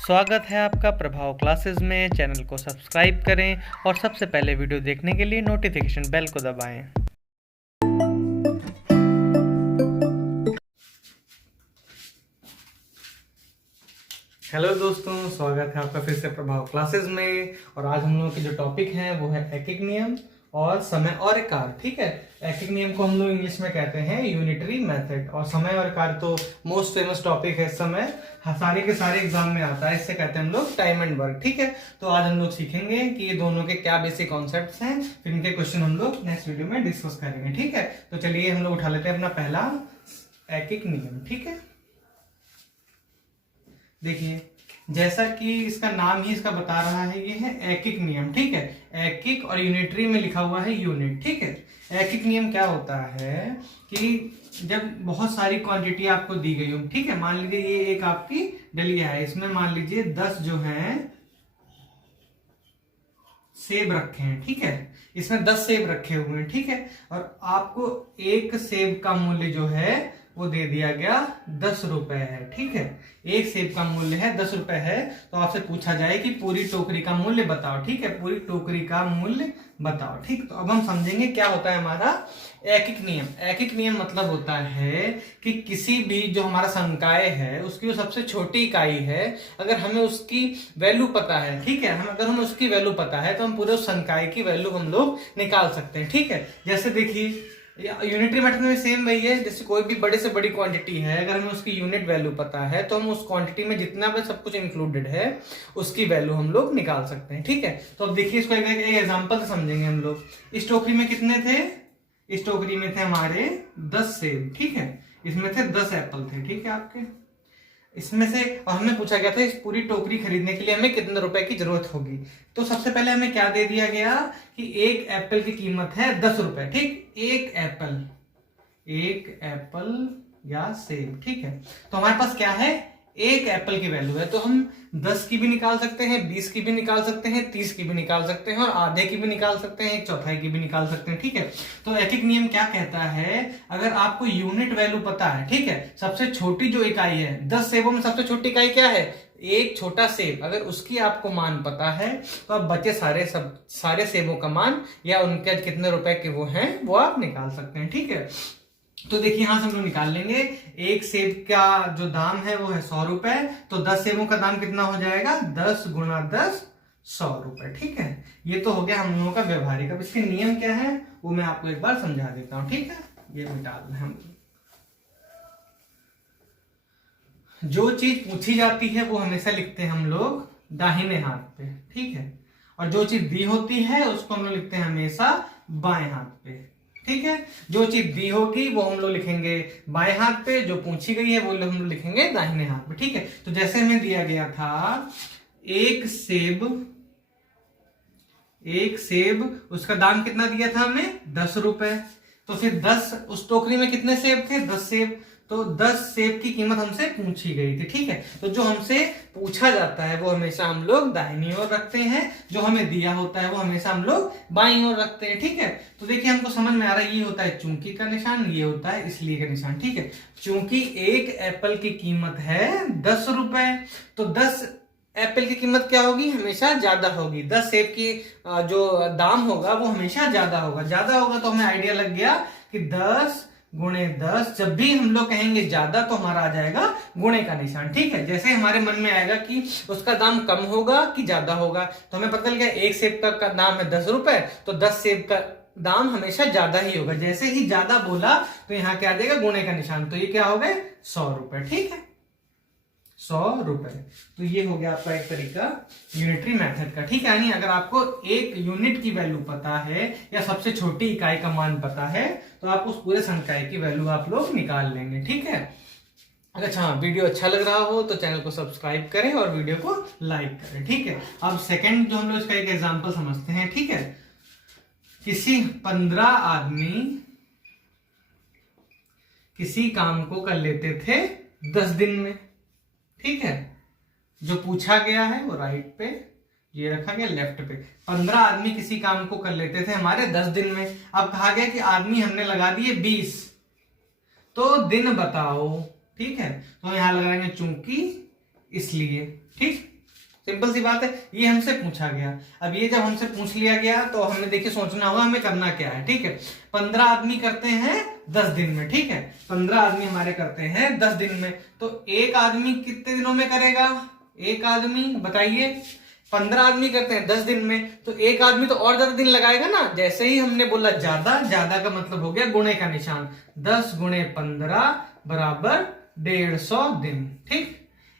स्वागत है आपका प्रभाव क्लासेस में। चैनल को सब्सक्राइब करें और सबसे पहले वीडियो देखने के लिए नोटिफिकेशन बेल को दबाएं। हेलो दोस्तों, स्वागत है आपका फिर से प्रभाव क्लासेस में। और आज हम लोगों के जो टॉपिक है वो है एकिक नियम और समय और कार्य। ठीक है, एकिक नियम को हम लोग इंग्लिश में कहते हैं यूनिटरी मेथड, और समय और कार्य तो मोस्ट फेमस टॉपिक है इस समय, सारे के सारे एग्जाम में आता है। इससे कहते हैं हम लोग टाइम एंड वर्क। ठीक है, तो आज हम लोग सीखेंगे कि ये दोनों के क्या बेसिक कॉन्सेप्ट्स हैं, फिर इनके क्वेश्चन हम लोग नेक्स्ट वीडियो में डिस्कस करेंगे। ठीक है, तो चलिए हम लोग उठा लेते हैं अपना पहला एकिक नियम। ठीक है, देखिए जैसा कि इसका नाम ही इसका बता रहा है, ये है एकिक नियम। ठीक है, एकिक और यूनिटरी में लिखा हुआ है यूनिट। ठीक है, एकिक नियम क्या होता है कि जब बहुत सारी क्वांटिटी आपको दी गई हो, ठीक है, मान लीजिए ये एक आपकी डलिया है, इसमें मान लीजिए 10 जो है सेब रखे हैं। ठीक है, इसमें 10 सेब रखे हुए हैं। ठीक है, और आपको एक सेब का मूल्य जो है वो दे दिया गया 10 रुपए है। ठीक है, एक सेब का मूल्य है 10 रुपए है, तो आपसे पूछा जाए कि पूरी टोकरी का मूल्य बताओ। ठीक है, पूरी टोकरी का मूल्य बताओ। ठीक, तो अब हम समझेंगे क्या होता है हमारा एकिक नियम। एकिक नियम मतलब होता है कि किसी भी जो हमारा संकाय है उसकी जो सबसे छोटी इकाई है, अगर हमें उसकी वैल्यू पता है, ठीक है, अगर हमें उसकी वैल्यू पता है तो हम पूरे उस संकाय की वैल्यू हम लोग निकाल सकते हैं। ठीक है, जैसे देखिए यूनिटरी मेथड में सेम वही है, जैसे कोई भी बड़े से बड़ी क्वांटिटी है, अगर हमें उसकी यूनिट वैल्यू पता है तो हम उस क्वांटिटी में जितना भी सब कुछ इंक्लूडेड है उसकी वैल्यू हम लोग निकाल सकते हैं। ठीक है, तो अब देखिए इसको एक एग्जांपल से समझेंगे हम लोग। इस टोकरी में कितने थे? इस टोकरी में थे हमारे 10 सेब। ठीक है, इसमें थे 10 एप्पल थे। ठीक है, आपके इसमें से, और हमें पूछा गया था इस पूरी टोकरी खरीदने के लिए हमें कितने रुपए की जरूरत होगी। तो सबसे पहले हमें क्या दे दिया गया कि एक एप्पल की कीमत है 10 रुपए। ठीक, एक एप्पल या सेब। ठीक है, तो हमारे पास क्या है, एक एप्पल की वैल्यू है, तो हम 10 की भी निकाल सकते हैं, 20 की भी निकाल सकते हैं, 30 की भी निकाल सकते हैं, और आधे की भी निकाल सकते हैं, एक चौथाई की भी निकाल सकते हैं। ठीक है, तो एकिक नियम क्या कहता है, अगर आपको यूनिट वैल्यू पता है, ठीक है, सबसे छोटी जो इकाई है 10 सेबों में सबसे छोटी इकाई क्या है, एक छोटा सेब, अगर उसकी आपको मान पता है तो आप बचे सारे सेबों का मान या उनके कितने रुपए के वो हैं वो आप निकाल सकते हैं। ठीक है, तो देखिए यहां से हम लोग निकाल लेंगे, एक सेब का जो दाम है वो है 100 रुपए, तो 10 सेबों का दाम कितना हो जाएगा, 10 गुणा 10 100 रुपए। ठीक है, ये तो हो गया हम लोगों का व्यवहारिक। अब इसके नियम क्या है वो मैं आपको एक बार समझा देता हूं। ठीक है, ये मिटा दें हम। जो चीज पूछी जाती है वो हमेशा लिखते हैं हम लोग दाहिने हाथ पे। ठीक है, और जो चीज दी होती है उसको हम लोग लिखते हैं हमेशा बाएं हाथ पे। ठीक है, जो चीज दी होगी वो हम लोग लिखेंगे बाएं हाथ पे, जो पूछी गई है वो हम लोग लिखेंगे दाहिने हाथ पे। ठीक है, तो जैसे हमें दिया गया था एक सेब उसका दाम कितना दिया था हमें, 10 रुपए, तो फिर 10 उस टोकरी में कितने सेब थे, 10 सेब, तो 10 सेब की कीमत हमसे पूछी गई थी। ठीक है, तो जो हमसे पूछा जाता है वो हमेशा हम लोग दाहिनी ओर रखते हैं, जो हमें दिया होता है वो हमेशा हम लोग बाईं ओर रखते हैं। ठीक है, तो देखिए हमको समझ में आ रहा है, ये होता है चूंकि का निशान, ये होता है इसलिए का निशान। ठीक है, चूंकि एक एप्पल की कीमत है 10 रुपए, तो 10 एप्पल की कीमत क्या होगी, हमेशा ज्यादा होगी। 10 सेब की जो दाम होगा वो हमेशा ज्यादा होगा। ज्यादा होगा तो हमें आइडिया लग गया कि 10 गुणे 10, जब भी हम लोग कहेंगे ज्यादा तो हमारा आ जाएगा गुणे का निशान। ठीक है, जैसे हमारे मन में आएगा कि उसका दाम कम होगा कि ज्यादा होगा, तो हमें पता चल गया एक सेब का दाम है 10 रुपए, तो 10 सेब का दाम हमेशा ज्यादा ही होगा। जैसे ही ज्यादा बोला तो यहाँ क्या आ जाएगा, गुणे का निशान, तो ये क्या हो गए 100 रुपए। ठीक है, 100 रुपए, तो ये हो गया आपका एक तरीका यूनिटरी मेथड का। ठीक है, यानी अगर आपको एक यूनिट की वैल्यू पता है या सबसे छोटी इकाई का मान पता है तो आप उस पूरे संकाय की वैल्यू आप लोग निकाल लेंगे। ठीक है, अच्छा वीडियो अच्छा लग रहा हो तो चैनल को सब्सक्राइब करें और वीडियो को लाइक करें। ठीक है, अब सेकंड जो हम लोग इसका एक एग्जांपल समझते हैं। ठीक है, किसी 15 आदमी किसी काम को कर लेते थे 10 दिन में। ठीक है, जो पूछा गया है वो राइट पे, ये रखा गया लेफ्ट पे। 15 आदमी किसी काम को कर लेते थे हमारे 10 दिन में। अब कहा गया कि आदमी हमने लगा दिए 20, तो दिन बताओ। ठीक है, तो यहां लगाएंगे चूंकि इसलिए। ठीक, सिंपल सी बात है, ये हमसे पूछा गया। अब ये जब हमसे पूछ लिया गया तो हमें देखिए सोचना होगा हमें करना क्या है, ठीक है। 15 आदमी करते हैं 10 दिन में, ठीक है। 15 आदमी हमारे करते हैं 10 दिन में, तो एक आदमी कितने दिनों में करेगा? एक आदमी बताइए, 15 आदमी करते हैं 10 दिन में, तो एक आदमी तो और ज्यादा दिन लगाएगा ना। जैसे ही हमने बोला ज्यादा, ज्यादा का मतलब हो गया गुणे का निशान, 10 गुणे 15 बराबर 150 दिन, ठीक।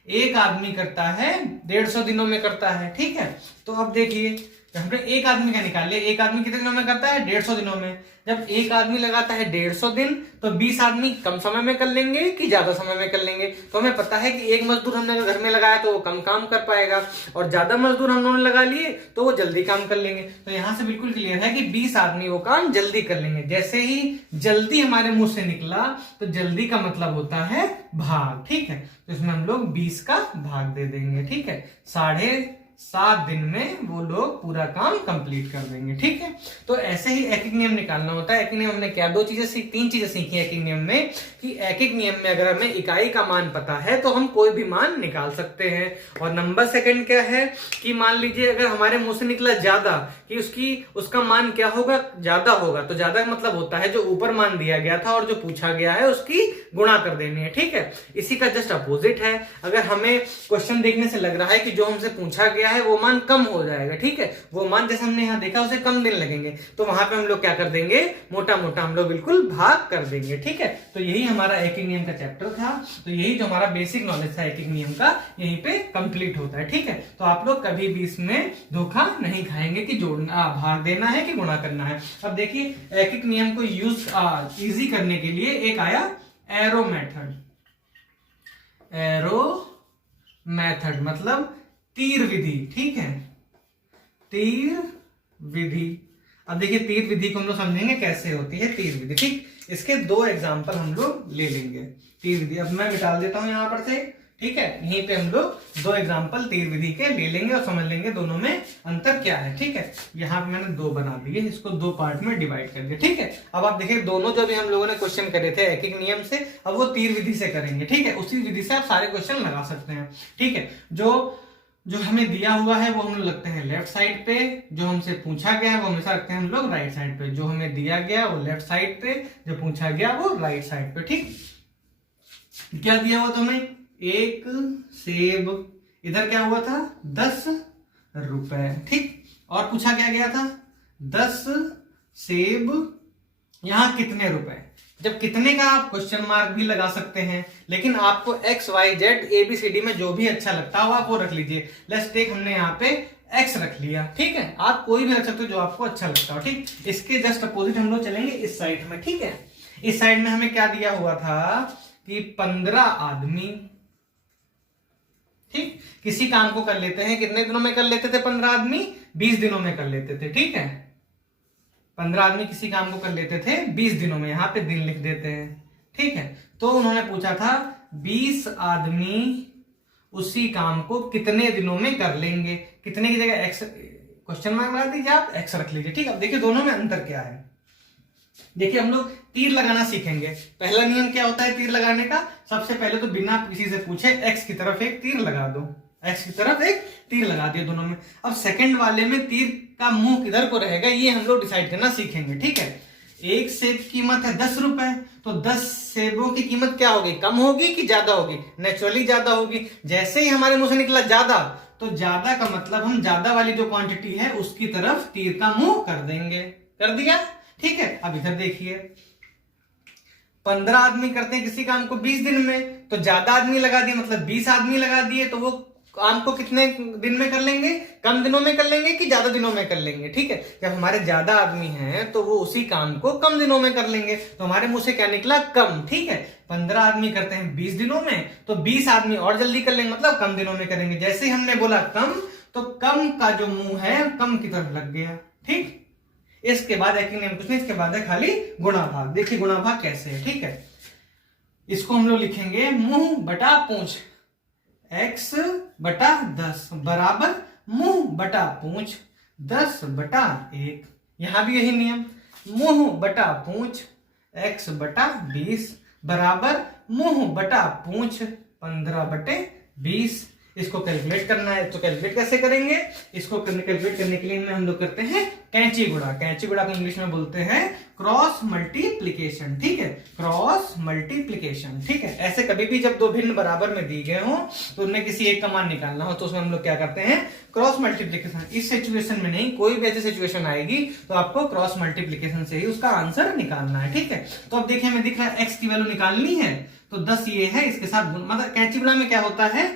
एक आदमी करता है 150 दिनों में करता है, ठीक है। तो अब देखिए हमने एक आदमी का निकाल लिया, एक आदमी कितने दिनों में करता है? 150 दिनों में। जब एक आदमी लगाता है 150 दिन, तो 20 आदमी कम समय में कर लेंगे कि ज्यादा समय में कर लेंगे? तो हमें पता है कि एक मजदूर हमने अगर घर में लगाया तो वो कम काम कर पाएगा, और ज्यादा मजदूर हम लोगों ने लगा लिए तो वो जल्दी काम कर लेंगे। तो यहां से बिल्कुल क्लियर है कि 20 आदमी वो काम जल्दी कर लेंगे। जैसे ही जल्दी हमारे मुंह से निकला तो जल्दी का मतलब होता है भाग, ठीक है। तो इसमें हम लोग 20 का भाग दे देंगे, ठीक है। 7.5 दिन में वो लोग पूरा काम कंप्लीट कर देंगे, ठीक है। तो ऐसे ही एक एक नियम निकालना होता है। एक नियम हमने क्या तीन चीजें सीखी एक एक नियम में, कि एक एक नियम में अगर हमें इकाई का मान पता है तो हम कोई भी मान निकाल सकते हैं। और नंबर सेकंड क्या है कि मान लीजिए अगर हमारे मुंह से निकला ज्यादा, कि उसका मान क्या होगा? ज्यादा होगा। तो ज्यादा मतलब होता है जो ऊपर मान दिया गया था और जो पूछा गया है उसकी गुणा कर देनी है, ठीक है। इसी का जस्ट अपोजिट है, अगर हमें क्वेश्चन देखने से लग रहा है कि जो हमसे पूछा गया है वो मान कम हो जाएगा, ठीक है। वो मान जैसे हमने यहाँ देखा उसे कम दिन लगेंगे, तो वहां पे हम लोग क्या कर देंगे? मोटा मोटा हम लोग बिल्कुल भाग कर देंगे, ठीक है। तो यही हमारा एक एक नियम का चैप्टर था। तो यही जो हमारा बेसिक नॉलेज था एक एक नियम का, यहीं पे कंप्लीट होता है, ठीक है। तो आप लोग कभी भी इसमें धोखा नहीं खाएंगे कि जोड़ना भाग देना है कि गुणा करना है। अब देखिए एक एक नियम को यूज इजी करने के लिए एक आया एरो मेथड। एरो मेथड मतलब तीर विधि, ठीक है। तीर विधि। अब देखिए तीर विधि को हम लोग समझेंगे कैसे होती है तीर विधि, ठीक। इसके 2 एग्जांपल हम लोग ले लेंगे तीर विधि। अब मैं मिटा देता हूं यहां पर से, ठीक है। यहीं पे हम लोग 2 एग्जांपल तीर विधि के ले लेंगे और समझ लेंगे दोनों में अंतर क्या है, ठीक है। यहाँ पे मैंने 2 बना दिए, इसको 2 पार्ट में डिवाइड कर दिया, ठीक है। अब आप देखिए दोनों जो भी हम लोगों ने क्वेश्चन करे थे एक एक नियम से, अब वो तीर विधि से करेंगे, ठीक है। उसी विधि से आप सारे क्वेश्चन लगा सकते हैं, ठीक है। जो हमें दिया हुआ है वो हम लोग लगते हैं लेफ्ट साइड पे, जो हमसे पूछा गया है वो हमेशा रखते हैं हम लोग राइट साइड पे। जो हमें दिया गया वो लेफ्ट साइड पे, जो पूछा गया वो राइट साइड पे, ठीक। क्या दिया हुआ तुम्हें? एक सेब, इधर क्या हुआ था? 10 रुपए, ठीक। और पूछा क्या गया था? 10 सेब, यहां कितने रुपए? जब कितने का आप क्वेश्चन मार्क भी लगा सकते हैं, लेकिन आपको एक्स वाई जेड ABCD में जो भी अच्छा लगता हो आप वो रख लीजिए। लेट्स टेक हमने यहाँ पे एक्स रख लिया, ठीक है। आप कोई भी रख सकते हो जो आपको अच्छा लगता हो, ठीक। इसके जस्ट अपोजिट हम लोग चलेंगे इस साइड में, ठीक है। इस साइड में हमें क्या दिया हुआ था कि 15 आदमी, ठीक। किसी काम को कर लेते हैं, कितने दिनों में कर लेते थे 15 आदमी? 20 दिनों में कर लेते थे, ठीक है। 15 आदमी किसी काम को कर लेते थे 20 दिनों में, यहां पे दिन लिख देते हैं, ठीक है। तो उन्होंने पूछा था 20 आदमी उसी काम को कितने दिनों में कर लेंगे? कितने की जगह एक्स क्वेश्चन मार्क लगा दीजिए, आप एक्स रख लीजिए, ठीक है। अब देखिए दोनों में अंतर क्या है। देखिए हम लोग तीर लगाना सीखेंगे। पहला नियम क्या होता है तीर लगाने का? सबसे पहले तो बिना किसी से पूछे एक्स की तरफ एक तीर लगा दो, एक्स की तरफ एक तीर लगा दिया दोनों में। अब सेकंड वाले में तीर का मुंह किधर को रहेगा ये हम लोग डिसाइड करना सीखेंगे, ठीक है। एक सेब की कीमत है 10 रुपए, तो 10 सेबों की कीमत क्या होगी? कम होगी कि ज्यादा होगी? नेचुरली ज्यादा होगी। जैसे ही हमारे मुंह से निकला ज्यादा, तो ज्यादा का मतलब हम ज्यादा वाली जो क्वांटिटी है उसकी तरफ तीर का मुंह कर देंगे। कर दिया, ठीक है। अब इधर देखिए 15 आदमी करते हैं किसी काम को 20 दिन में, तो ज्यादा आदमी लगा दिए मतलब 20 आदमी लगा दिए, तो वो काम को कितने दिन में कर लेंगे? कम दिनों में कर लेंगे कि ज्यादा दिनों में कर लेंगे, ठीक है। जब हमारे ज्यादा आदमी हैं तो वो उसी काम को कम दिनों में कर लेंगे, तो हमारे मुंह से क्या निकला? कम, ठीक है। 15 आदमी करते हैं 20 दिनों में, तो 20 आदमी और जल्दी कर लेंगे मतलब कम दिनों में करेंगे। जैसे ही हमने बोला कम, तो कम का जो मुंह है कम की तरफ लग गया, ठीक। इसके बाद एक नियम कुछ नहीं, इसके बाद है खाली गुणा भाग। देखिए गुणा भाग कैसे है, ठीक है। इसको हम लोग लिखेंगे मुंह बटा पूंछ, x बटा 10 बराबर मुंह बटा पूंछ 10 बटा 1। यहां भी यही नियम, मुंह बटा पूंछ x बटा 20 बराबर मुंह बटा पूंछ 15 बटे 20। इसको कैलकुलेट करना है। तो कैलकुलेट कैसे करेंगे? इसको कैलकुलेट करने के लिए हम लोग करते हैं कैंची गुणा। कैंची गुणा को इंग्लिश में बोलते हैं क्रॉस मल्टीप्लीकेशन। ठीक है, क्रॉस मल्टीप्लीकेशन। ठीक है, ऐसे कभी भी जब दो भिन्न बराबर में दी गए हो तो उनमें किसी एक का मान निकालना हो तो उसमें हम लोग क्या करते हैं? Cross multiplication. इस सिचुएशन में नहीं, कोई भी ऐसी सिचुएशन आएगी तो आपको क्रॉस मल्टीप्लीकेशन से ही उसका आंसर निकालना है। ठीक है, तो अब देखिए हमें दिख रहा है एक्स की वैल्यू निकालनी है तो 10 ये है, इसके साथ मतलब कैंची गुणा में क्या होता है?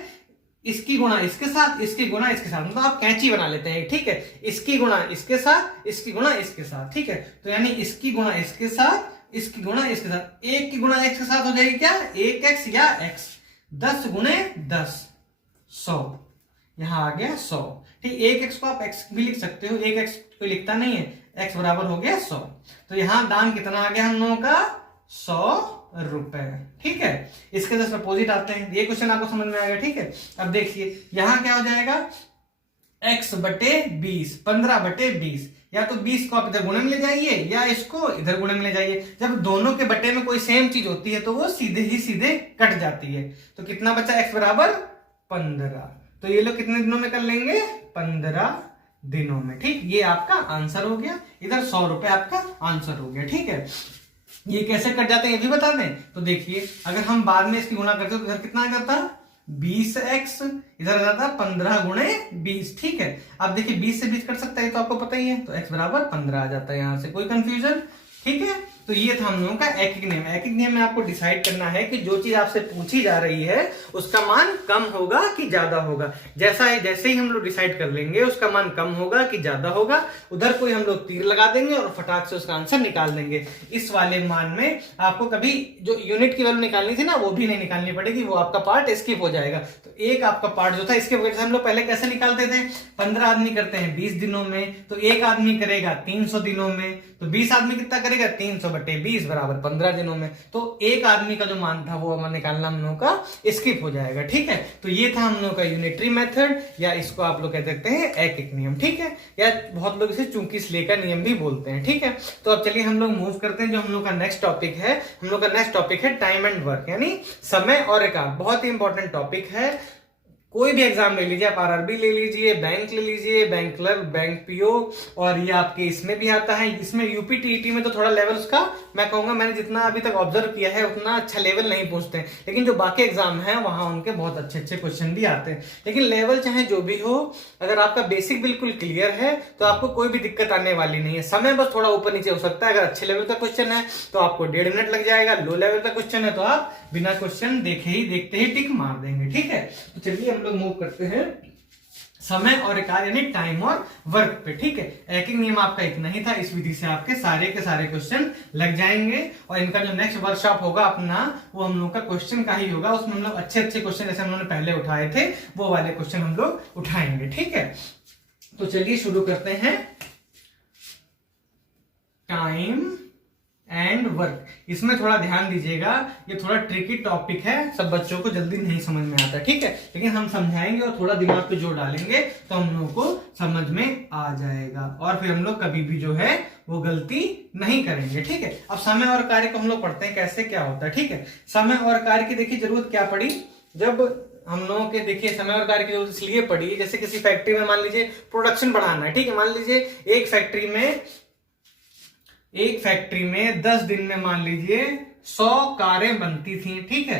इसकी गुणा इसके साथ, इसकी गुणा इसके साथ, मतलब आप कैंची बना लेते हैं। ठीक है, इसकी गुणा इसके साथ, इसकी गुणा इसके साथ। ठीक है, तो यानी इसकी गुणा इसके साथ, इसकी गुणा इसके साथ, एक की गुणा एक्स के साथ हो जाएगी क्या? 1x या x। 10 गुणे 10 100, यहां आ गया 100। ठीक, 1x को आप x भी लिख सकते हो, 1x कोई लिखता नहीं है, x बराबर हो गया 100। तो यहां दाम कितना आ गया हम लोगों का? 100 रुपए। ठीक है, इसके जस्ट अपोजिट आते हैं। ये क्वेश्चन आपको समझ में आएगा। ठीक है, अब देखिए यहां क्या हो जाएगा? x बटे 20, 15 बटे 20। या तो 20 को आप इधर गुणे में ले जाइए या इसको इधर गुणे में ले जाइए। जब दोनों के बटे में कोई सेम चीज होती है तो वो सीधे ही सीधे कट जाती है। तो कितना बचा? x बराबर 15। तो ये लोग कितने दिनों में कर लेंगे? 15 दिनों में। ठीक, ये आपका आंसर हो गया। इधर 100 रुपए आपका आंसर हो गया। ठीक है, ये कैसे कट जाते हैं ये भी बता दें। तो देखिए अगर हम बाद में इसकी गुणा करते तो इधर कितना आ जाता? 20x, इधर आ जाता 15 गुणे 20। ठीक है, अब देखिए 20 से 20 कट सकता है तो आपको पता ही है, तो x बराबर 15 आ जाता है। यहां से कोई कंफ्यूजन? ठीक है, तो ये था हम लोगों का एकिक नियम। एकिक नियम में आपको डिसाइड करना है कि जो चीज आपसे पूछी जा रही है उसका मान कम होगा कि ज्यादा होगा। जैसे ही हम लोग डिसाइड कर लेंगे उसका मान कम होगा कि ज्यादा होगा, उधर कोई हम लोग तीर लगा देंगे और फटाक से उसका आंसर निकाल देंगे। इस वाले मान में आपको कभी जो यूनिट की वैल्यू निकालनी थी ना वो भी नहीं निकालनी पड़ेगी, वो आपका पार्ट स्किप हो जाएगा। तो एक आपका पार्ट जो था इसके वजह से हम लोग पहले कैसे निकालते थे? 15 आदमी करते हैं 20 दिनों में, तो एक आदमी करेगा 300 दिनों में, तो 20 आदमी कितना करेगा? 300 बटे 20 बराबर 15 दिनों में। तो एक आदमी का जो मान था वो हमारा निकालना हम लोगों का स्किप हो जाएगा। ठीक है, तो ये था हम लोगों का यूनिटरी मेथड, या इसको आप लोग कह सकते हैं एकिक नियम। ठीक है, या बहुत लोग इसे चूंकि स्ले का नियम भी बोलते हैं। ठीक है, तो अब चलिए हम लोग मूव करते हैं। जो हम लोग का नेक्स्ट टॉपिक है, हम लोग का नेक्स्ट टॉपिक है टाइम एंड वर्क, यानी समय और एकांत। बहुत ही इंपॉर्टेंट टॉपिक है। कोई भी एग्जाम ले लीजिए, आप आरआरबी ले लीजिए, बैंक ले लीजिए, बैंक क्लर्क, बैंक पीओ, और ये आपके इसमें भी आता है। इसमें यूपी टीईटी में तो थोड़ा लेवल उसका मैं कहूंगा, मैंने जितना अभी तक ऑब्जर्व किया है उतना अच्छा लेवल नहीं पूछते हैं, लेकिन जो बाकी एग्जाम है वहां उनके बहुत अच्छे अच्छे क्वेश्चन भी आते हैं। लेकिन लेवल चाहे जो भी हो, अगर आपका बेसिक बिल्कुल क्लियर है तो आपको कोई भी दिक्कत आने वाली नहीं है। समय बस थोड़ा ऊपर नीचे हो सकता है। अगर अच्छे लेवल का क्वेश्चन है तो आपको 1.5 मिनट लग जाएगा, लो लेवल का क्वेश्चन है तो आप बिना क्वेश्चन देखते ही टिक मार देंगे। ठीक है, तो चलिए हम लोग मूव करते हैं समय और कार्य यानी टाइम और वर्क पे। ठीक है, एकिक नियम आपका इतना ही था। इस विधि से आपके सारे के सारे क्वेश्चन लग जाएंगे, और इनका जो नेक्स्ट वर्कशॉप होगा अपना वो हम लोग का क्वेश्चन का ही होगा। उसमें हम लोग अच्छे अच्छे क्वेश्चन जैसे हम लोगों ने पहले उठाए थे वो वाले क्वेश्चन हम लोग उठाएंगे। ठीक है, तो चलिए शुरू करते हैं। टाइम एंड वर्क, इसमें थोड़ा ध्यान दीजिएगा, ये थोड़ा ट्रिकी टॉपिक है, सब बच्चों को जल्दी नहीं समझ में आता। ठीक है, लेकिन हम समझाएंगे और थोड़ा दिमाग पे जोर डालेंगे तो हम लोगों को समझ में आ जाएगा, और फिर हम लोग कभी भी जो है वो गलती नहीं करेंगे। ठीक है, अब समय और कार्य को हम लोग पढ़ते हैं कैसे क्या होता है। ठीक है, समय और कार्य की देखिए जरूरत क्या पड़ी, जब हम लोगों के देखिए समय और कार्य की जरूरत इसलिए पड़ी, जैसे किसी फैक्ट्री में मान लीजिए प्रोडक्शन बढ़ाना है। ठीक है, मान लीजिए एक फैक्ट्री में 10 दिन में मान लीजिए 100 कारें बनती थी। ठीक है,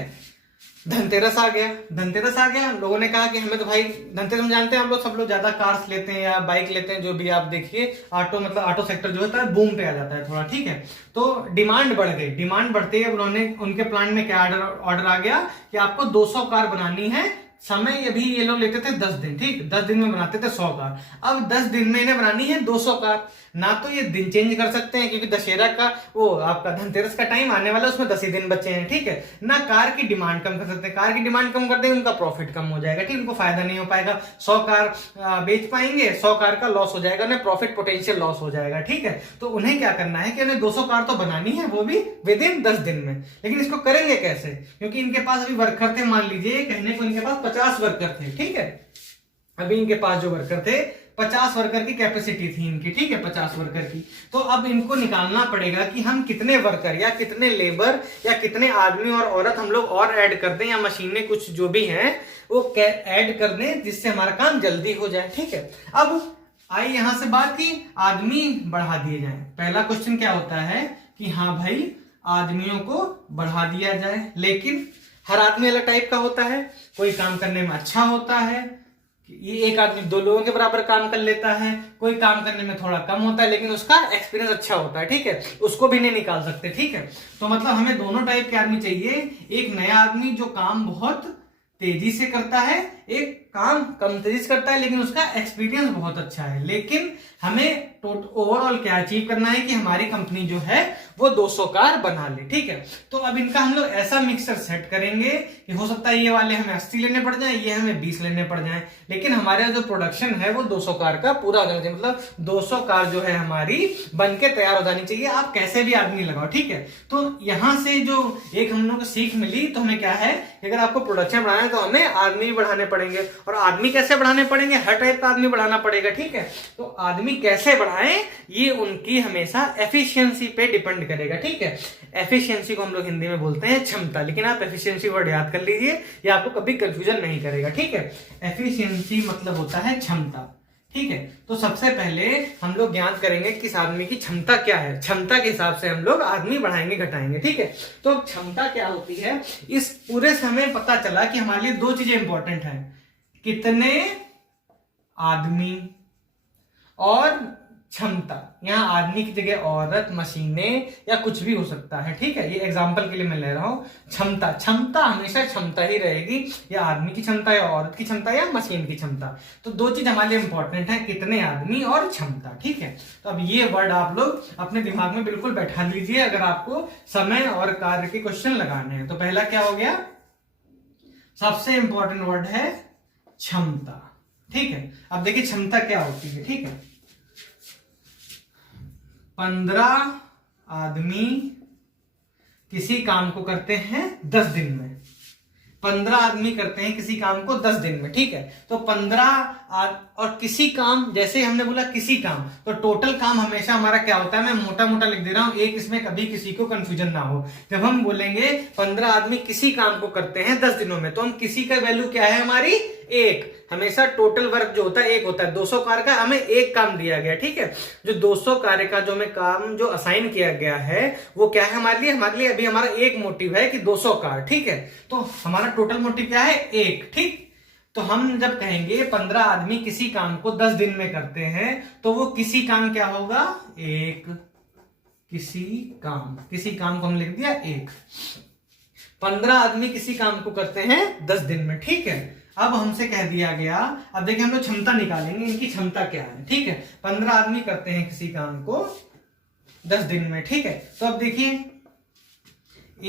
धनतेरस आ गया, लोगों ने कहा कि हमें तो भाई धनतेरस हम जानते हैं, हम लोग सब लोग ज्यादा कार्स लेते हैं या बाइक लेते हैं, जो भी आप देखिए ऑटो सेक्टर जो होता है बूम पे आ जाता है थोड़ा। ठीक है, तो डिमांड बढ़ गई, डिमांड बढ़ते ही उन्होंने उनके प्लांट में क्या ऑर्डर आ गया कि आपको 200 कार बनानी है। समय अभी ये लोग लेते थे 10 दिन। ठीक, 10 दिन में बनाते थे 100 कार। अब 10 दिन में इन्हें बनानी है 200 कार। ना तो ये दिन चेंज कर सकते हैं क्योंकि दशहरा का वो आपका धनतेरस का टाइम आने वाला है, उसमें 10 ही दिन बचे हैं। ठीक है, ना कार की डिमांड कम कर सकते हैं, कार की डिमांड कम कर देंगे उनका प्रॉफिट कम हो जाएगा। ठीक, उनको फायदा नहीं हो पाएगा, 100 कार बेच पाएंगे, 100 कार का लॉस हो जाएगा, उन्हें प्रॉफिट पोटेंशियल लॉस हो जाएगा। ठीक है, तो उन्हें क्या करना है कि उन्हें 200 कार तो बनानी है, वो भी विद इन 10 दिन में। लेकिन इसको करेंगे कैसे, क्योंकि इनके पास अभी वर्कर थे, मान लीजिए कहने को इनके पास 50 वर्कर थे। ठीक है, अभी इनके पास जो वर्कर थे 50 वर्कर की कैपेसिटी थी इनकी। ठीक है, 50 वर्कर की। तो अब इनको निकालना पड़ेगा कि हम कितने वर्कर या कितने लेबर या कितने आदमी और औरत हम लोग और ऐड कर दें, या मशीनें कुछ जो भी हैं वो ऐड कर दें जिससे हमारा काम जल्दी हो जाए। ठीक है, अब आइए यहां से बात की आदमी बढ़ा दिए जाए। पहला क्वेश्चन क्या होता है कि हाँ भाई आदमियों को बढ़ा दिया जाए, लेकिन हर आदमी अलग टाइप का होता है। कोई काम करने में अच्छा होता है, ये एक आदमी 2 लोगों के बराबर काम कर लेता है, कोई काम करने में थोड़ा कम होता है लेकिन उसका एक्सपीरियंस अच्छा होता है। ठीक है, उसको भी नहीं निकाल सकते। ठीक है, तो मतलब हमें दोनों टाइप के आदमी चाहिए, एक नया आदमी जो काम बहुत तेजी से करता है, एक काम कम तेजी से करता है लेकिन उसका एक्सपीरियंस बहुत अच्छा है। लेकिन हमें ओवरऑल क्या अचीव करना है कि हमारी कंपनी जो है वो 200 कार बना ले। ठीक है, तो अब इनका हम लोग ऐसा मिक्सर सेट करेंगे कि हो सकता है ये वाले हमें 80 लेने पड़ जाए, ये हमें 20 लेने पड़ जाए, लेकिन हमारा जो प्रोडक्शन है वो 200 कार का पूरा हो जाना चाहिए। मतलब 200 कार जो है हमारी बन के तैयार हो जानी चाहिए। आप कैसे भी आदमी लगाओ। ठीक है, तो यहां से जो एक हम लोग को सीख मिली, तो हमें क्या है कि अगर आपको प्रोडक्शन बढ़ाना है तो हमें आदमी भी बढ़ाने पड़ेंगे। और आदमी कैसे बढ़ाने पड़ेंगे? हर टाइप का आदमी बढ़ाना पड़ेगा। ठीक है, तो आदमी कैसे बढ़ाएं ये उनकी हमेशा एफिशिएंसी पे डिपेंड करेगा। ठीक है, एफिशिएंसी को हम लोग हिंदी में बोलते हैं क्षमता, लेकिन आप एफिशिएंसी वर्ड याद कर लीजिए, ये आपको कभी कंफ्यूजन नहीं करेगा। ठीक है, एफिशिएंसी मतलब होता है क्षमता। ठीक है, तो सबसे पहले हम लोग ज्ञात करेंगे कि इस आदमी की क्षमता क्या है, क्षमता के हिसाब से हम लोग आदमी बढ़ाएंगे घटाएंगे। ठीक है, तो क्षमता क्या होती है, इस पूरे से हमें पता चला कि हमारे लिए 2 चीजें इंपॉर्टेंट है, कितने आदमी और क्षमता। यहां आदमी की जगह औरत, मशीनें या कुछ भी हो सकता है। ठीक है, ये एग्जांपल के लिए मैं ले रहा हूं। क्षमता, क्षमता हमेशा क्षमता ही रहेगी, या आदमी की क्षमता या औरत की क्षमता या मशीन की क्षमता। तो 2 चीज हमारे लिए इंपॉर्टेंट है, कितने आदमी और क्षमता। ठीक है, तो अब ये वर्ड आप लोग अपने दिमाग में बिल्कुल बैठा लीजिए अगर आपको समय और कार्य के क्वेश्चन लगाने हैं। तो पहला क्या हो गया, सबसे इंपॉर्टेंट वर्ड है क्षमता। ठीक है, अब देखिए क्षमता क्या होती है। ठीक है, 15 आदमी किसी काम को करते हैं 10 दिन में। 15 आदमी करते हैं किसी काम को 10 दिन में। ठीक है, तो 15 और किसी काम, जैसे हमने बोला किसी काम, तो टोटल काम हमेशा हमारा क्या होता है, मैं मोटा मोटा लिख दे रहा हूं, एक इसमें कभी किसी को कंफ्यूजन ना हो। जब हम बोलेंगे 15 आदमी किसी काम को करते हैं 10 दिनों में, तो हम किसी का वैल्यू क्या है हमारी 1। हमेशा टोटल वर्क जो होता है 1 होता है। 200 कार का हमें 1 काम दिया गया। ठीक है, जो 200 कार्य का जो हमें काम जो असाइन किया गया है वो क्या है हमारे लिए अभी हमारा एक मोटिव है कि 200 कार। ठीक है, तो हमारा टोटल मोटिव क्या है 1। ठीक, तो हम जब कहेंगे 15 आदमी किसी काम को 10 दिन में करते हैं, तो वो किसी काम क्या होगा 1। किसी काम को हम लिख दिया 1। 15 आदमी किसी काम को करते हैं 10 दिन में। ठीक है, अब हमसे कह दिया गया, अब देखिए हम लोग क्षमता निकालेंगे, इनकी क्षमता क्या है। ठीक है, 15 आदमी करते हैं किसी काम को 10 दिन में। ठीक है, तो अब देखिए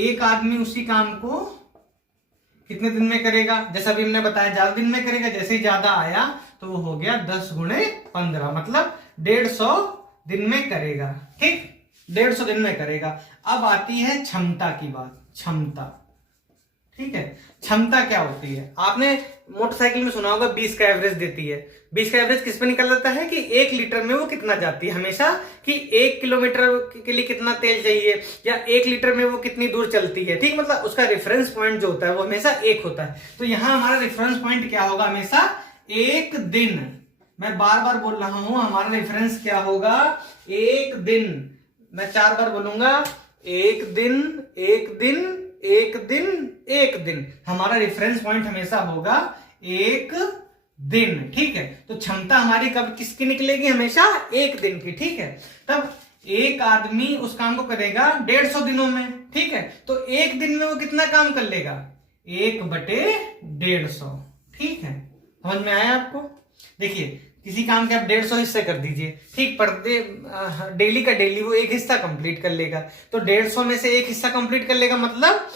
एक आदमी उसी काम को कितने दिन में करेगा, जैसा भी हमने बताया ज्यादा दिन में करेगा। जैसे ही ज्यादा आया तो वो हो गया 10 गुणे 15, मतलब 150 दिन में करेगा। ठीक, 150 दिन में करेगा। अब आती है क्षमता की बात, क्षमता। ठीक है, क्षमता क्या होती है, आपने मोटरसाइकिल में सुना होगा 20 का एवरेज देती है। 20 का एवरेज किस पे निकल जाता है कि 1 लीटर में वो कितना जाती है, हमेशा कि 1 किलोमीटर के लिए कितना तेल चाहिए, या 1 लीटर में वो कितनी दूर चलती है। ठीक, मतलब उसका रेफरेंस पॉइंट जो होता है वो हमेशा 1 होता है। तो यहां हमारा रेफरेंस पॉइंट क्या होगा, हमेशा 1 दिन। मैं बार बार बोल रहा हूं, हमारा रेफरेंस क्या होगा 1 दिन। मैं 4 बार बोलूंगा, 1 दिन, 1 दिन, 1 दिन, 1 दिन। हमारा रेफरेंस पॉइंट हमेशा होगा 1 दिन। ठीक है, तो क्षमता हमारी कब किसकी निकलेगी, हमेशा 1 दिन की। ठीक है, तब एक आदमी उस काम को करेगा 150 दिनों में। ठीक है, तो 1 दिन में वो कितना काम कर लेगा 1/150। ठीक है, समझ में आया आपको। देखिए किसी काम के आप 150 हिस्से कर दीजिए। ठीक, पर डेली का डेली वो एक हिस्सा कंप्लीट कर लेगा, तो 150 में से एक हिस्सा कंप्लीट कर लेगा। मतलब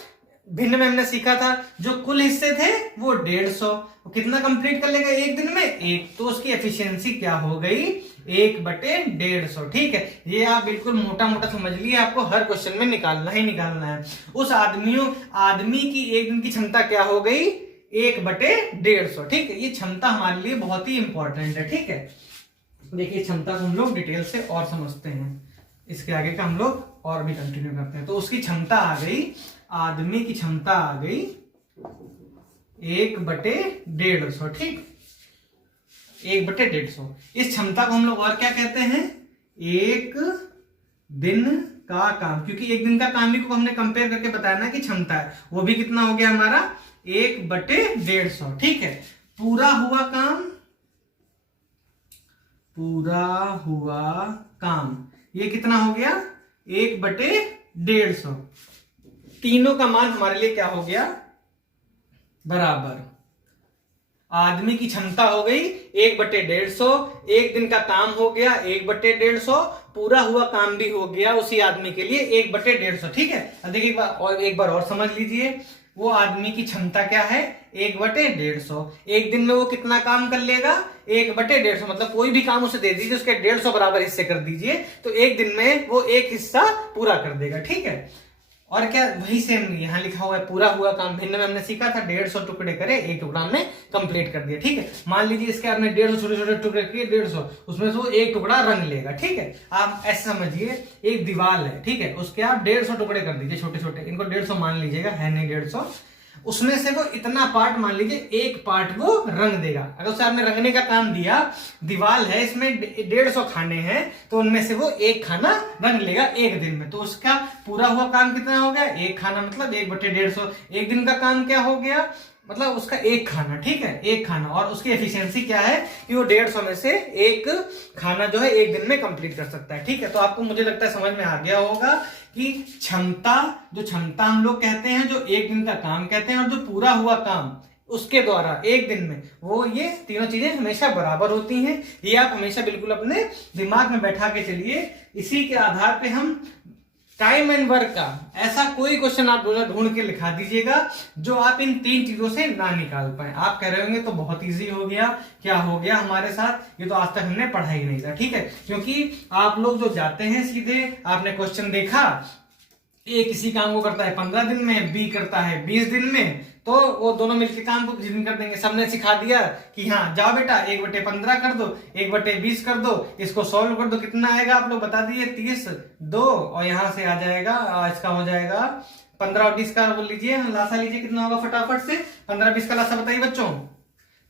भिन्न में हमने सीखा था जो कुल हिस्से थे वो 150, कितना कंप्लीट कर लेगा 1 दिन में 1, तो उसकी एफिशिएंसी क्या हो गई 1/150। ठीक है, ये आप बिल्कुल मोटा मोटा समझ लिए, आपको हर क्वेश्चन में निकालना ही निकालना है। उस आदमी की 1 दिन की क्षमता क्या हो गई 1/150। ठीक है, ये क्षमता हमारे लिए बहुत ही इंपॉर्टेंट है। ठीक है, देखिए क्षमता को हम लोग डिटेल से और समझते हैं, इसके आगे का हम लोग और भी कंटिन्यू करते हैं। तो उसकी क्षमता आ गई, आदमी की क्षमता आ गई 1/150, ठीक, 1/150। इस क्षमता को हम लोग और क्या कहते हैं, एक दिन का काम, क्योंकि एक दिन का काम ही को हमने कंपेयर करके बताया ना कि क्षमता है, वो भी कितना हो गया हमारा 1/150, ठीक है। पूरा हुआ काम ये कितना हो गया 1/150। तीनों का मान हमारे लिए क्या हो गया, बराबर। आदमी की क्षमता हो गई 1/150, एक दिन का काम हो गया 1/150, पूरा हुआ काम भी हो गया उसी आदमी के लिए 1/150, ठीक है। अब देखिए एक बार और समझ लीजिए, वो आदमी की क्षमता क्या है 1/150, एक दिन में वो कितना काम कर लेगा 1/150, मतलब कोई भी काम उसे दे दीजिए, उसके 150 बराबर हिस्से कर दीजिए, तो एक दिन में वो एक हिस्सा पूरा कर देगा, ठीक है। और क्या, वही सेम यहाँ लिखा हुआ है, पूरा हुआ काम भिन्न में हमने सीखा था 150 टुकड़े करे, एक टुकड़ा हमने कंप्लीट कर दिया, ठीक है। मान लीजिए इसके आपने 150 छोटे छोटे टुकड़े किए 150, उसमें से वो एक टुकड़ा रंग लेगा, ठीक है। आप ऐसे समझिए एक दीवार है, ठीक है, उसके आप 150 टुकड़े कर दीजिए छोटे छोटे, इनको 150 मान लीजिएगा, है नहीं 150, उसमें से वो इतना पार्ट मान लीजिए एक पार्ट वो रंग देगा। अगर उसे आपने रंगने का काम दिया, दीवार है इसमें 150 खाने हैं, तो उनमें से वो एक खाना रंग लेगा एक दिन में, तो उसका पूरा हुआ काम कितना हो गया, एक खाना, मतलब 1/150। एक दिन का काम क्या हो गया, मतलब उसका एक खाना, ठीक है, एक खाना, और उसकी एफिशिएंसी क्या है कि वो 150 में से एक खाना जो है एक दिन में कंप्लीट कर सकता है, ठीक है। तो आपको मुझे लगता है समझ में आ गया होगा कि क्षमता हम लोग कहते हैं, जो एक दिन का काम कहते हैं, और जो पूरा हुआ काम उसके द्वारा एक दिन में, वो ये तीनों चीजें हमेशा बराबर होती हैं। ये आप हमेशा बिल्कुल अपने दिमाग में बैठा के चलिए। इसी के आधार पे हम टाइम एंड वर्क का ऐसा कोई क्वेश्चन आप ढूंढ के लिखा दीजिएगा जो आप इन तीन चीजों से ना निकाल पाए। आप कह रहे होंगे तो बहुत इजी हो गया, क्या हो गया हमारे साथ, ये तो आज तक हमने पढ़ा ही नहीं था, ठीक है। क्योंकि आप लोग जो जाते हैं सीधे, आपने क्वेश्चन देखा, ए किसी काम को करता है 15 दिन में, बी करता है 20 दिन में, तो वो दोनों मिलकर काम को किसी दिन कर देंगे। सबने सिखा दिया कि हाँ जाओ बेटा 1/15 कर दो, 1/20 कर दो, इसको सॉल्व कर दो, कितना आएगा आप लोग बता दिए 30, 2, और यहां से आ जाएगा, इसका हो जाएगा 15 और 20 का बोल लीजिए, लासा लीजिए, कितना होगा फटाफट से, 15-20 का लासा बताइए बच्चों,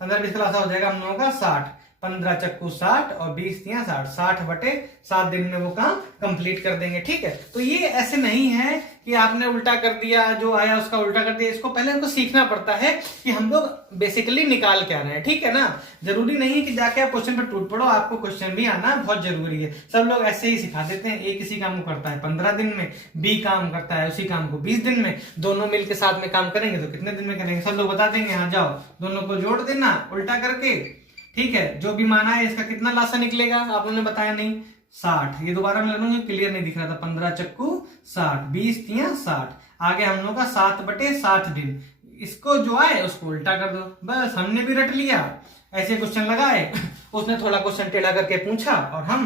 15-20 का लासा हो जाएगा हम लोगों का 60, 15 चक्कू 60 और 20 दिया 60, 60/7 दिन में वो काम कंप्लीट कर देंगे, ठीक है। तो ये ऐसे नहीं है कि आपने उल्टा कर दिया, जो आया उसका उल्टा कर दिया, इसको पहले हमको सीखना पड़ता है कि हम लोग बेसिकली निकाल क्या रहे हैं, ठीक है ना। जरूरी नहीं है कि जाके आप क्वेश्चन पर टूट पड़ो, आपको क्वेश्चन भी आना बहुत जरूरी है। सब लोग ऐसे ही सिखा देते हैं, ए किसी काम को करता है 15 दिन में, बी काम करता है उसी काम को 20 दिन में, दोनों मिलकर साथ में काम करेंगे तो कितने दिन में करेंगे, सब लोग बता देंगे, हाँ जाओ दोनों को जोड़ देना उल्टा करके, ठीक है। जो भी माना है इसका कितना लासा निकलेगा आप लोगों ने बताया नहीं, 60। ये दोबारा मैं लूंगा, क्लियर नहीं दिख रहा था, 15 चक्कू 60, 20 दिया 60, आगे हम लोग का 7/7 दिन, इसको जो आए उसको उल्टा कर दो, बस हमने भी रट लिया। ऐसे क्वेश्चन लगाए, उसने थोड़ा क्वेश्चन टेढ़ा करके पूछा और हम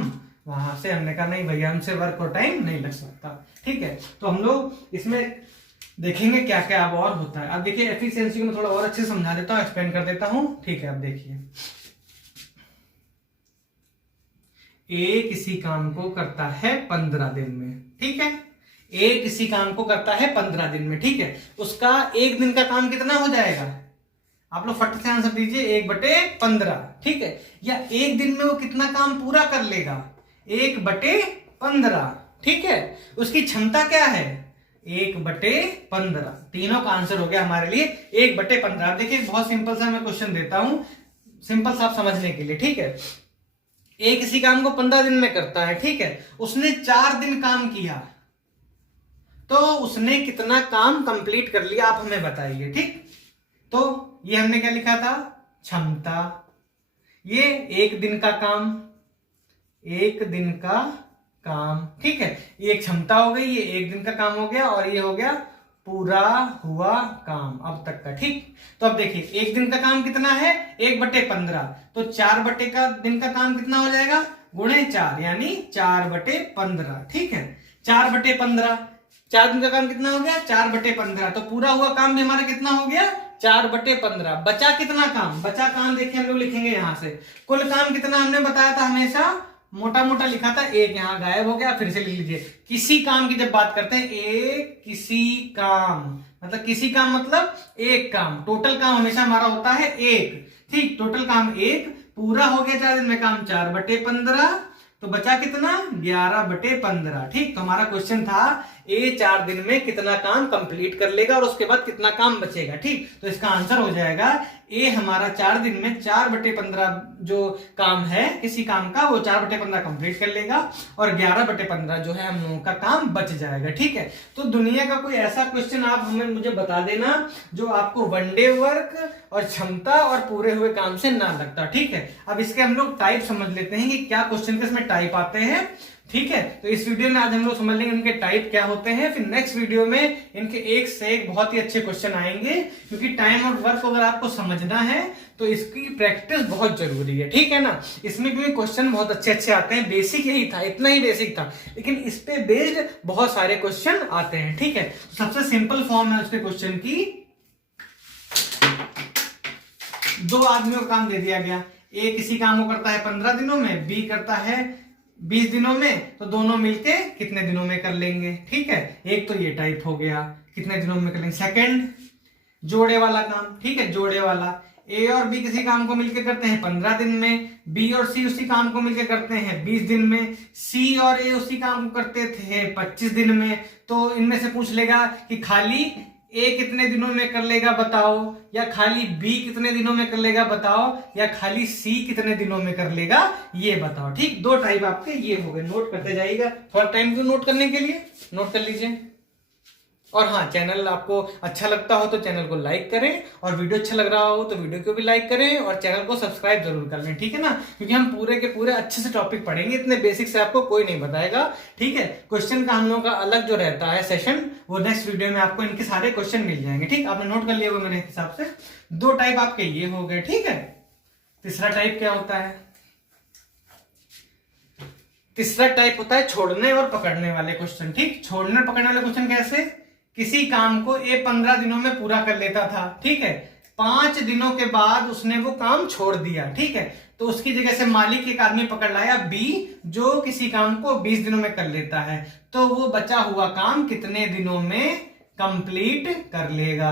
वहां से हमने कहा नहीं भैया हमसे वर्क और टाइम नहीं लग सकता, ठीक है। तो हम लोग इसमें देखेंगे क्या क्या अब और होता है। अब देखिए एफिशिएंसी को मैं थोड़ा और अच्छे से समझा देता हूँ, एक्सप्लेन कर देता हूँ, ठीक है। अब देखिए ए किसी काम को करता है 15 दिन में, ठीक है, ए किसी काम को करता है 15 दिन में, ठीक है, उसका एक दिन का काम कितना हो जाएगा, आप लोग फट से आंसर दीजिए 1/15, ठीक है। या एक दिन में वो कितना काम पूरा कर लेगा 1/15, ठीक है। उसकी क्षमता क्या है 1/15, तीनों का आंसर हो गया हमारे लिए 1/15। देखिए बहुत सिंपल सा मैं क्वेश्चन देता हूं, सिंपल सा आप समझने के लिए, ठीक है। एक किसी काम को 15 दिन में करता है, ठीक है, उसने 4 दिन काम किया, तो उसने कितना काम कंप्लीट कर लिया आप हमें बताइए, ठीक। तो ये हमने क्या लिखा था, क्षमता, ये एक दिन का काम, एक दिन का काम, ठीक है, ये क्षमता हो गई, ये एक दिन का काम हो गया, और ये हो गया पूरा हुआ काम अब तक का, ठीक। तो अब देखिए एक दिन का काम कितना है 1/15, तो 4 का दिन का काम कितना हो जाएगा गुणे 4, यानी 4/15, ठीक है। 4/15, 4 दिन का काम कितना हो गया 4/15, तो पूरा हुआ काम भी हमारा कितना हो गया 4/15। बचा कितना काम, बचा काम देखिए हम लोग लिखेंगे यहां से, कुल काम कितना हमने बताया था, हमेशा मोटा मोटा लिखा था, एक यहां गायब हो गया, फिर से लिख लीजिए। किसी काम की जब बात करते हैं, एक किसी काम मतलब किसी काम मतलब एक काम, टोटल काम हमेशा हमारा होता है एक, ठीक, टोटल काम एक, पूरा हो गया 4 दिन में काम 4/15, तो बचा कितना 11/15, ठीक। तो हमारा क्वेश्चन था ए 4 दिन में कितना काम कंप्लीट कर लेगा और उसके बाद कितना काम बचेगा, ठीक। तो इसका आंसर हो जाएगा ए हमारा 4 दिन में 4/15 जो काम है किसी काम का वो 4/15 कंप्लीट कर लेगा और 11/15 जो है हम लोगों का काम बच जाएगा, ठीक है। तो दुनिया का कोई ऐसा क्वेश्चन आप हमें मुझे बता देना जो आपको वनडे वर्क और क्षमता और पूरे हुए काम से ना लगता, ठीक है। अब इसके हम लोग टाइप समझ लेते हैं कि क्या क्वेश्चन के इसमें टाइप आते हैं, ठीक है। तो इस वीडियो में आज हम लोग समझ लेंगे इनके टाइप क्या होते हैं, फिर नेक्स्ट वीडियो में इनके एक से एक बहुत ही अच्छे क्वेश्चन आएंगे, क्योंकि टाइम और वर्क अगर आपको समझना है तो इसकी प्रैक्टिस बहुत जरूरी है, ठीक है ना। इसमें क्योंकि क्वेश्चन बहुत अच्छे अच्छे आते हैं, बेसिक यही था, इतना ही बेसिक था, लेकिन इस पे बेस्ड बहुत सारे क्वेश्चन आते हैं, ठीक है। तो सबसे सिंपल फॉर्म है उसके क्वेश्चन की, 2 आदमियों का काम दे दिया गया, ए किसी काम को करता है 15 दिनों में, बी करता है 20 दिनों में, तो दोनों मिलके कितने दिनों में कर लेंगे, ठीक है। एक तो ये टाइप हो गया, कितने दिनों में कर लेंगे। सेकंड जोड़े वाला काम, ठीक है, जोड़े वाला, ए और बी किसी काम को मिलकर करते हैं 15 दिन में, बी और सी उसी काम को मिलकर करते हैं 20 दिन में, सी और ए उसी काम को करते थे 25 दिन में, तो इनमें से पूछ लेगा कि खाली ए कितने दिनों में कर लेगा बताओ, या खाली बी कितने दिनों में कर लेगा बताओ, या खाली सी कितने दिनों में कर लेगा ये बताओ, ठीक। 2 टाइप आपके ये हो गए, नोट करते जाइएगा, थोड़ा टाइम दो नोट करने के लिए, नोट कर लीजिए। और हाँ, चैनल आपको अच्छा लगता हो तो चैनल को लाइक करें, और वीडियो अच्छा लग रहा हो तो वीडियो को भी लाइक करें, और चैनल को सब्सक्राइब जरूर कर लें, ठीक है ना, क्योंकि हम पूरे के पूरे अच्छे से टॉपिक पढ़ेंगे, इतने बेसिक से आपको कोई नहीं बताएगा, ठीक है। क्वेश्चन का हम लोगों का अलग जो रहता है सेशन, वो नेक्स्ट वीडियो में आपको इनके सारे क्वेश्चन मिल जाएंगे, ठीक। आपने नोट कर लिया होगा मेरे हिसाब से। 2 टाइप आपके ये हो गए, ठीक है। तीसरा टाइप क्या होता है, तीसरा टाइप होता है छोड़ने और पकड़ने वाले क्वेश्चन, ठीक। छोड़ने और पकड़ने वाले क्वेश्चन कैसे, किसी काम को ए 15 दिनों में पूरा कर लेता था, ठीक है, 5 दिनों के बाद उसने वो काम छोड़ दिया, ठीक है, तो उसकी जगह से मालिक एक आदमी पकड़ लाया बी जो किसी काम को 20 दिनों में कर लेता है, तो वो बचा हुआ काम कितने दिनों में कंप्लीट कर लेगा,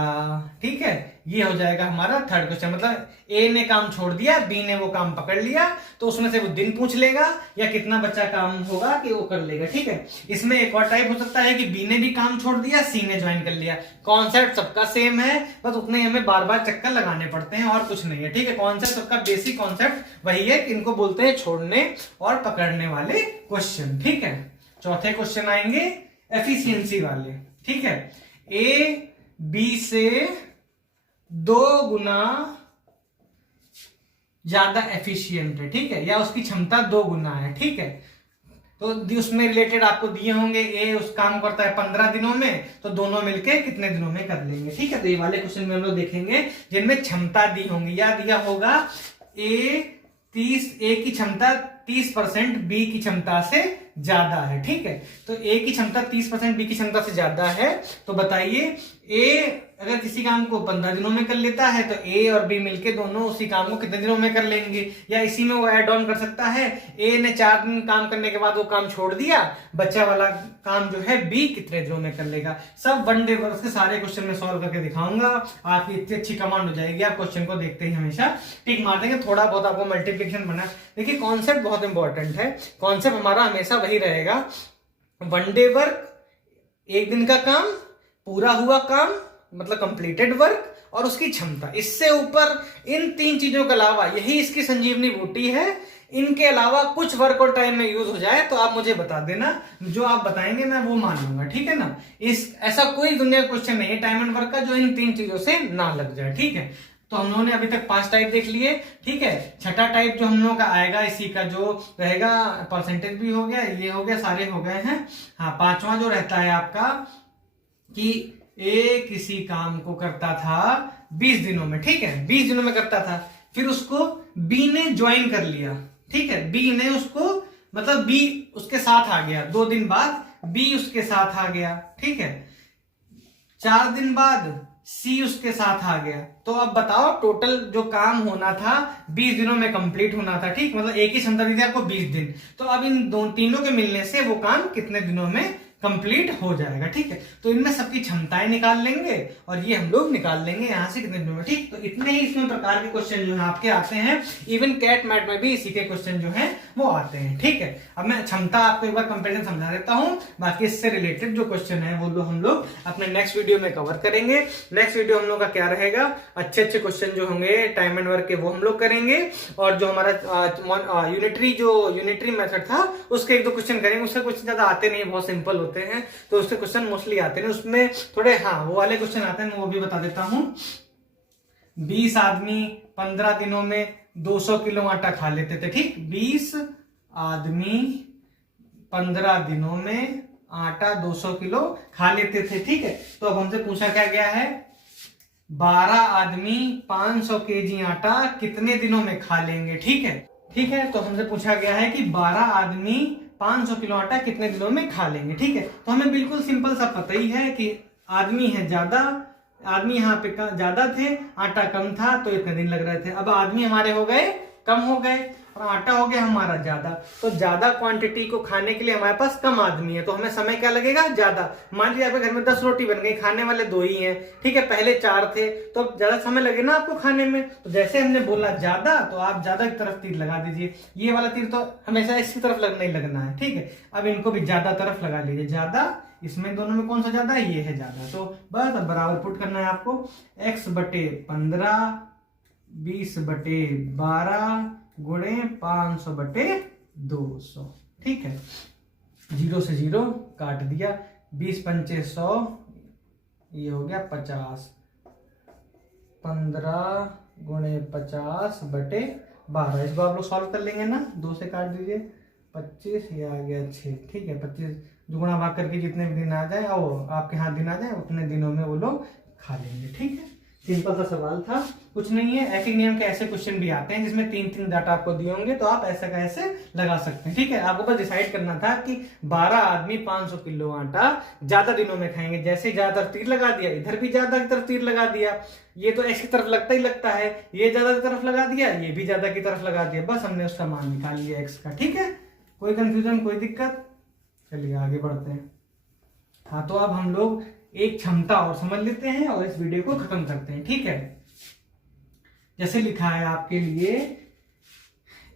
ठीक है। ये हो जाएगा हमारा थर्ड क्वेश्चन, मतलब ए ने काम छोड़ दिया, बी ने वो काम पकड़ लिया, तो उसमें से वो दिन पूछ लेगा या कितना बच्चा काम होगा कि वो कर लेगा, ठीक है। इसमें एक और टाइप हो सकता है कि बी ने भी काम छोड़ दिया, सी ने ज्वाइन कर लिया, कॉन्सेप्ट सबका सेम है, बस उतने हमें बार बार चक्कर लगाने पड़ते हैं और कुछ नहीं है, ठीक है। कॉन्सेप्ट सबका बेसिक कॉन्सेप्ट वही है कि इनको बोलते हैं छोड़ने और पकड़ने वाले क्वेश्चन, ठीक है। चौथे क्वेश्चन आएंगे एफिशिएंसी वाले, ठीक है। ए बी से 2 गुना ज्यादा एफिशिएंट है, ठीक है, या उसकी क्षमता 2 गुना है, ठीक है। तो उसमें रिलेटेड आपको दिए होंगे, ए उस काम करता है 15 दिनों में, तो दोनों मिलके कितने दिनों में कर लेंगे, ठीक है। तो ये वाले क्वेश्चन में हम लोग देखेंगे जिनमें क्षमता दी होंगी, या दिया होगा ए की क्षमता 30% बी की क्षमता से ज्यादा है, ठीक है। तो ए की क्षमता 30% बी की क्षमता से ज्यादा है, तो बताइए ए अगर किसी काम को 15 दिनों में कर लेता है तो ए और बी मिलके दोनों उसी काम को कितने दिनों में कर लेंगे, या इसी में वो ऐड ऑन कर सकता है, ए ने 4 दिन काम करने के बाद वो काम छोड़ दिया, बच्चा वाला काम जो है बी कितने दिनों में कर लेगा। सब वन डे वर्क के सारे क्वेश्चन में सॉल्व करके दिखाऊंगा, आपकी इतनी अच्छी कमांड हो जाएगी, आप क्वेश्चन को देखते ही हमेशा टिक मार देंगे। थोड़ा बहुत आपको मल्टीप्लिकेशन बना, देखिए कॉन्सेप्ट बहुत इंपॉर्टेंट है, कॉन्सेप्ट हमारा हमेशा वही रहेगा, वन डे वर्क, एक दिन का काम, पूरा हुआ काम मतलब कंप्लीटेड वर्क, और उसकी क्षमता। इससे ऊपर इन 3 चीजों के अलावा, यही इसकी संजीवनी बूटी है, इनके अलावा कुछ वर्क और टाइम में यूज हो जाए तो आप मुझे बता देना, जो आप बताएंगे मैं वो मान लूंगा, ठीक है ना। ऐसा कोई दुनिया का क्वेश्चन नहीं है टाइम एंड वर्क का जो इन 3 चीजों से ना लग जाए, ठीक है। तो हम लोगों ने अभी तक 5 टाइप देख लिए, ठीक है। छठा टाइप जो हम लोगों का आएगा इसी का जो रहेगा, परसेंटेज भी हो गया, ये हो गया, सारे हो गए हैं। हाँ, 5वां जो रहता है आपका कि ए किसी काम को करता था 20 दिनों में, ठीक है, 20 दिनों में करता था, फिर उसको बी ने ज्वाइन कर लिया, ठीक है, बी ने उसको मतलब बी उसके साथ आ गया, 2 दिन बाद बी उसके साथ आ गया, ठीक है, 4 दिन बाद सी उसके साथ आ गया, तो अब बताओ टोटल जो काम होना था 20 दिनों में कंप्लीट होना था, ठीक, मतलब एक ही क्षमता दी थी आपको 20 दिन, तो अब इन तीनों के मिलने से वो काम कितने दिनों में कंप्लीट हो जाएगा। ठीक है, तो इनमें सबकी क्षमताएं निकाल लेंगे और ये हम लोग निकाल लेंगे यहाँ से कितने दिनों में। ठीक, तो इतने ही इसमें प्रकार के क्वेश्चन जो है आपके आते हैं। इवन कैट मैट में भी इसी के क्वेश्चन जो हैं वो आते हैं। ठीक है, अब मैं क्षमता आपको एक बार कंपेरिजन समझा देता हूँ, बाकी इससे रिलेटेड जो क्वेश्चन है वो हम लोग अपने नेक्स्ट वीडियो में कवर करेंगे। नेक्स्ट वीडियो हम लोग का क्या रहेगा, अच्छे अच्छे क्वेश्चन जो होंगे टाइम एंड वर्क के वो हम लोग करेंगे, और जो हमारा यूनिटरी मेथड था उसके एक दो क्वेश्चन करेंगे। उससे क्वेश्चन ज्यादा आते नहीं, बहुत सिंपल होते हैं, तो उसके क्वेश्चन मोस्टली आते नहीं, उसमें थोड़े हाँ वो वाले क्वेश्चन आते हैं, वो भी बता देता हूं। 20 आदमी 15 दिनों में 200 किलो आटा खा लेते थे। ठीक, 20 आदमी 15 दिनों में आटा 200 किलो खा लेते थे। ठीक है, तो अब हमसे पूछा क्या गया है, 12 आदमी 500 केजी आटा कितने दिनों में खा लेंगे। ठीक है, तो हमसे पूछा गया है कि 12 आदमी 500 किलो आटा कितने दिनों में खा लेंगे। ठीक है, तो हमें बिल्कुल सिंपल सा पता ही है कि आदमी है ज्यादा, आदमी यहाँ पे ज्यादा थे, आटा कम था, तो इतने दिन लग रहे थे। अब आदमी हमारे हो गए कम हो गए और आटा हो गया हमारा ज्यादा, तो ज्यादा क्वांटिटी को खाने के लिए हमारे पास कम आदमी है, तो हमें समय क्या लगेगा, ज्यादा। मान लीजिए आपके घर में 10 रोटी बन गई, खाने वाले 2 ही हैं। ठीक है, पहले 4 थे, तो अब ज्यादा समय लगे ना आपको खाने में, तो जैसे हमने बोला ज्यादा, तो आप ज्यादा की तरफ तीर लगा दीजिए। ये वाला तीर तो हमेशा इसकी तरफ नहीं लगना है। ठीक है, अब इनको भी ज्यादा तरफ लगा लीजिए, ज्यादा इसमें दोनों में कौन सा ज्यादा है, ये है ज्यादा। तो बस अब बराबर पुट करना है आपको, x/15 20/12 गुणे 500/200। ठीक है, 0 से 0 काट दिया, 20 पंचे 100, ये हो गया 50, 15 गुणे 50/12। इसको आप लोग सॉल्व कर लेंगे ना, 2 से काट दीजिए, 25, ये आ गया 6। ठीक है, 25 दुगुना भाग करके जितने भी दिन आ जाए और आपके हाथ दिन आ जाए उतने दिनों में वो लोग खा लेंगे। ठीक है, सिंपल सा सवाल था, कुछ नहीं है। एक नियम के ऐसे क्वेश्चन भी आते हैं जिसमें 3 डाटा आपको दिए होंगे, तो आप ऐसा का ऐसे लगा सकते हैं। ठीक है, आपको बस डिसाइड करना था कि 12 आदमी 500 किलो आटा ज्यादा दिनों में खाएंगे। जैसे ज्यादा तीर लगा दिया, इधर भी ज्यादा की तरफ तीर लगा दिया, ये तो एक्स की तरफ लगता ही लगता है, ये ज्यादा की तरफ लगा दिया, ये भी ज्यादा की तरफ लगा दिया, बस हमने उसका मान निकाल लिया एक्स का। ठीक है, कोई कंफ्यूजन, कोई दिक्कत? चलिए आगे बढ़ते हैं। हाँ, तो अब हम लोग एक क्षमता और समझ लेते हैं और इस वीडियो को खत्म करते हैं। ठीक है, जैसे लिखा है आपके लिए,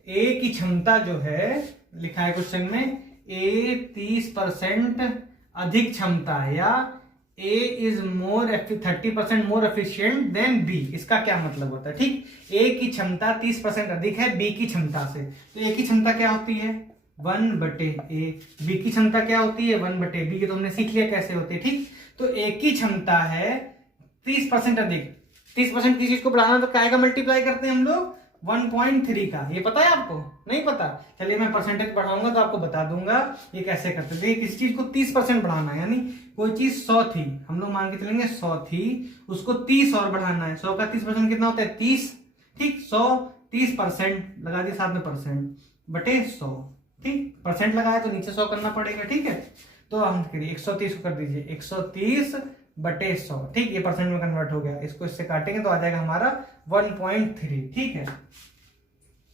ए की क्षमता जो है, लिखा है क्वेश्चन में, ए 30% अधिक क्षमता है, या A is 30% more efficient than B. इसका क्या मतलब होता है? ठीक, ए की क्षमता 30% अधिक है बी की क्षमता से, तो ए की क्षमता क्या होती है, 1/a। बी की क्षमता क्या होती है, 1/b। तो हमने सीख लिया कैसे होती है। ठीक, तो ए की क्षमता है 30% अधिक। 30% की चीज को बढ़ाना तो क्या का मल्टीप्लाई करते हैं हम लोग, 1.3 का। ये पता है आपको? नहीं पता? चलिए मैं परसेंटेज बढ़ाऊंगा तो आपको बता दूंगा ये कैसे करते थे। किसी चीज को 30% बढ़ाना है, यानी कोई चीज 100 थी, हम लोग मान के चलेंगे 100 थी, उसको 30 और बढ़ाना है। 100 का 30% कितना होता है, 30। ठीक, 100 30% लगा दिया, साथ में %100। ठीक, परसेंट लगाया तो नीचे 100 करना पड़ेगा। ठीक है, तो हम करिए 130 को कर दीजिए 130/100। ठीक, ये परसेंट में कन्वर्ट हो गया, इसको इससे काटेंगे तो आ जाएगा हमारा 1.3। ठीक है,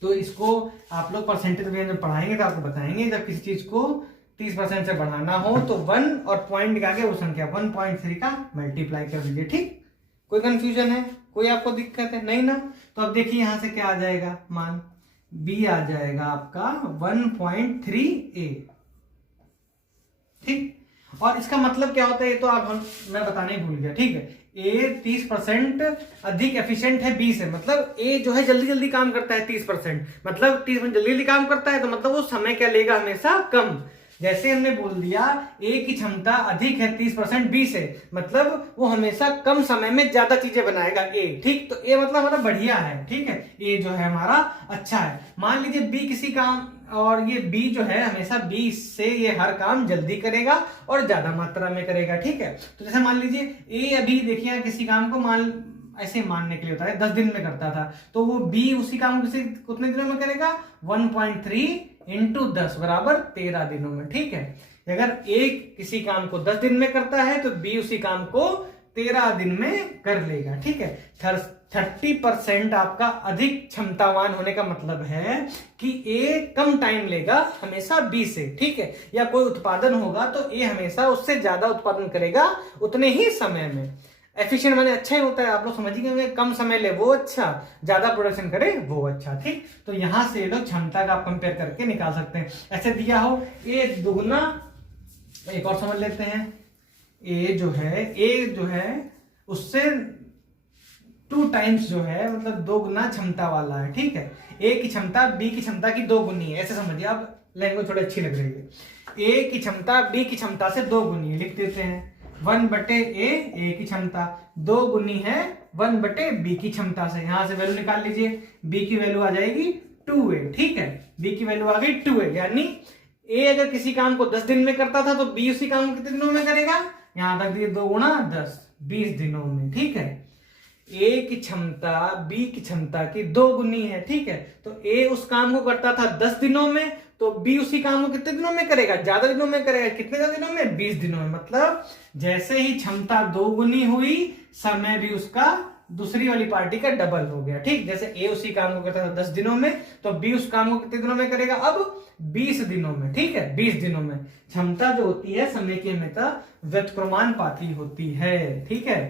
तो इसको आप लोग परसेंटेज में पढ़ाएंगे तो आपको बताएंगे, जब किसी चीज को 30% से बढ़ाना हो तो 1 और पॉइंट निकाल के वो संख्या 1.3 का मल्टीप्लाई कर दीजिए। ठीक, कोई कंफ्यूजन है, कोई आपको दिक्कत है? नहीं ना? तो अब देखिए यहां से क्या आ जाएगा, मान बी आ जाएगा आपका 1.3a। ठीक, और इसका मतलब क्या होता है ये तो आप मैं बताने भूल गया। ठीक है, ए 30% अधिक एफिशिएंट है बी से, मतलब ए जो है जल्दी जल्दी काम करता है 30%, मतलब 30% जल्दी जल्दी काम करता है, तो मतलब वो समय क्या लेगा, हमेशा कम। जैसे हमने बोल दिया ए की क्षमता अधिक है 30% बी से, मतलब वो हमेशा कम समय में ज्यादा चीजें बनाएगा ए। ठीक, तो ए मतलब हमारा बढ़िया है। ठीक है, ए जो है हमारा अच्छा है। मान लीजिए बी किसी काम, और ये बी जो है हमेशा बी से ये हर काम जल्दी करेगा और ज्यादा मात्रा में करेगा। ठीक है, तो जैसे मान लीजिए ए अभी देखिए किसी काम को ऐसे मानने के लिए होता है 10 दिन में करता था, तो वो बी उसी काम को कितने दिनों में करेगा, 1.3 × 10 बराबर 13 दिनों में। ठीक है, अगर ए किसी काम को 10 दिन में करता है तो बी उसी काम को 13 दिन में कर लेगा। ठीक है, 30% आपका अधिक क्षमतावान होने का मतलब है कि ए कम टाइम लेगा हमेशा बी से। ठीक है, या कोई उत्पादन होगा तो ए हमेशा उससे ज्यादा उत्पादन करेगा उतने ही समय में। एफिशिएंट माने अच्छा ही होता है, आप लोग समझिए, कम समय ले वो अच्छा, ज्यादा प्रोडक्शन करे वो अच्छा। ठीक, तो यहां से लोग क्षमता का आप कंपेयर करके निकाल सकते हैं। ऐसे दिया हो ए दुगुना, एक और समझ लेते हैं, ए जो है उससे 2 टाइम्स जो है मतलब 2 गुना क्षमता वाला है। ठीक है, ए की क्षमता बी की क्षमता की 2 गुनी है, ऐसे समझिए, आप लैंग्वेज थोड़ी अच्छी लग रही है। ए की क्षमता बी की क्षमता से 2 गुनी है, लिख देते हैं 1/a, ए की क्षमता 2 गुनी है 1/b की क्षमता से। यहां से वैल्यू निकाल लीजिए, b की वैल्यू आ जाएगी 2a। ठीक है, b की वैल्यू आ गई 2a, यानी a अगर किसी काम को 10 दिन में करता था तो b उसी काम को कितने दिनों में करेगा, यहां तक दिए 2 गुणा 10, 20 दिनों में। ठीक है, a की क्षमता b की क्षमता की 2 गुनी है। ठीक है, तो a उस काम को करता था 10 दिनों में, तो b उसी काम को कितने दिनों में करेगा, ज्यादा दिनों में करेगा। कितने ज्यादा दिनों में, 20 दिनों में। मतलब जैसे ही क्षमता 2 गुनी हुई, समय भी उसका दूसरी वाली पार्टी का डबल हो गया। ठीक, जैसे ए उसी काम को करता था 10 दिनों में, तो बी उस काम को कितने दिनों में करेगा, अब 20 दिनों में। ठीक है, 20 दिनों में क्षमता जो होती है समय की हमेशा व्युत्क्रमानुपाती होती है। ठीक है,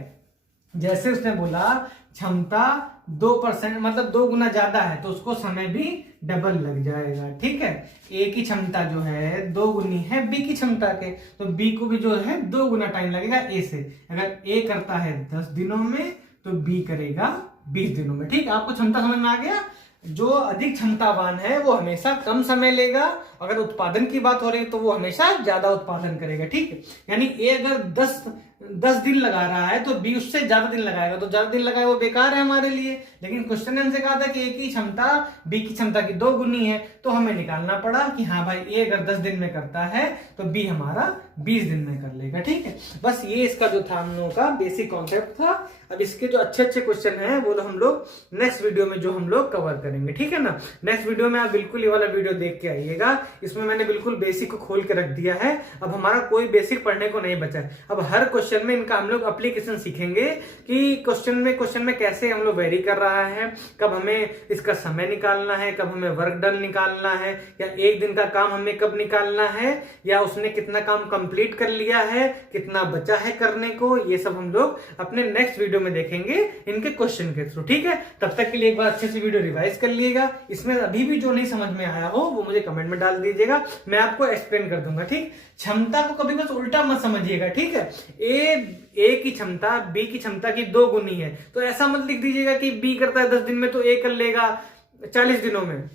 जैसे उसने बोला क्षमता 2% मतलब 2 गुना ज्यादा है, तो उसको समय भी डबल लग जाएगा। ठीक है, ए की क्षमता जो है 2 गुनी है बी की क्षमता के, तो बी को भी जो है 2 गुना टाइम लगेगा ए से। अगर ए करता है 10 दिनों में तो बी करेगा 20 दिनों में। ठीक, आपको क्षमता समझ में आ गया। जो अधिक क्षमतावान है वो हमेशा कम समय लेगा, अगर उत्पादन की बात हो रही है तो वो हमेशा ज्यादा उत्पादन करेगा। ठीक है, यानी ए अगर 10 दिन लगा रहा है तो बी उससे ज्यादा दिन लगाएगा, तो ज्यादा दिन लगाए वो बेकार है हमारे लिए। लेकिन क्वेश्चन ने हमसे कहा था कि ए की क्षमता बी की क्षमता की 2 गुनी है, तो हमें निकालना पड़ा कि हाँ भाई ए अगर 10 दिन में करता है तो बी हमारा 20 दिन में कर लेगा। ठीक है, बस ये इसका जो था हम लोगों का बेसिक कॉन्सेप्ट था। अब इसके जो अच्छे अच्छे क्वेश्चन हैं वो हम लोग नेक्स्ट वीडियो में जो हम लोग कवर करेंगे। ठीक है ना, नेक्स्ट वीडियो में आप बिल्कुल ये वाला वीडियो देख के आइएगा, इसमें मैंने बिल्कुल बेसिक को खोल के रख दिया है। अब हमारा कोई बेसिक पढ़ने को नहीं बचा है, अब हर क्वेश्चन में इनका हम लोग एप्लीकेशन सीखेंगे कि क्वेश्चन में कैसे हम लोग वेरी कर रहा है, कब हमें इसका समय निकालना है, कब हमें वर्क डन निकालना है, या एक दिन का काम हमें कब निकालना है, या उसने कितना काम कंप्लीट कर लिया है, कितना बचा है करने को, ये सब हम लोग अपने नेक्स्ट वीडियो में देखेंगे इनके क्वेश्चन के थ्रू। ठीक है, तब तक के लिए एक बार अच्छे से वीडियो रिवाइज कर लिएगा। इसमें अभी भी जो नहीं समझ में आया हो वो मुझे कमेंट में डाल दीजिएगा, मैं आपको एक्सप्लेन कर दूंगा। ठीक, क्षमता को कभी बस उल्टा मत समझिएगा। ठीक है, ए की क्षमता बी की क्षमता की 2 गुनी है, तो ऐसा मत लिख दीजिएगा कि बी करता है 10 दिन में तो ए कर लेगा 40 दिनों में,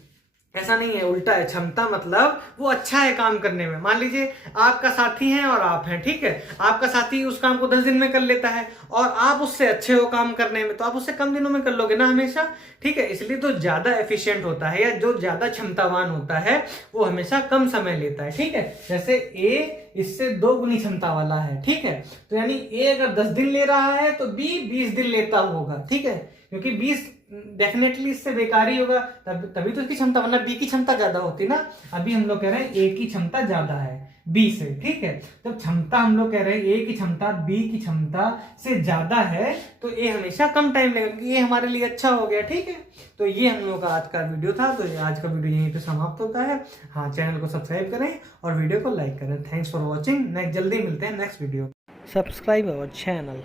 ऐसा नहीं है, उल्टा है। क्षमता मतलब वो अच्छा है काम करने में। मान लीजिए आपका साथी है और आप हैं, ठीक है, आपका साथी उस काम को 10 दिन में कर लेता है और आप उससे अच्छे हो काम करने में, तो आप उससे कम दिनों में कर लोगे ना हमेशा। ठीक है, इसलिए तो ज्यादा एफिशिएंट होता है या जो ज्यादा क्षमतावान होता है वो हमेशा कम समय लेता है। ठीक है, जैसे ए इससे 2 गुनी क्षमता वाला है। ठीक है, तो यानी ए अगर 10 दिन ले रहा है तो बी 20 दिन लेता होगा। ठीक है, क्योंकि 20 डेफिनेटली इससे बेकार ही होगा, तभी तो इसकी क्षमता, वरना बी की क्षमता ज्यादा होती ना। अभी हम लोग कह रहे हैं ए की क्षमता ज्यादा है बी से। ठीक है, जब क्षमता हम लोग कह रहे हैं ए की क्षमता बी की क्षमता से ज्यादा है तो ए हमेशा कम टाइम लगेगा, क्योंकि ये हमारे लिए अच्छा हो गया। ठीक है, तो ये हम लोग का आज का वीडियो था। तो आज का वीडियो यहीं पे समाप्त होता है। हाँ, चैनल को सब्सक्राइब करें और वीडियो को लाइक करें। Thanks for watching. नेक्स्ट जल्दी मिलते हैं next video. Subscribe our channel.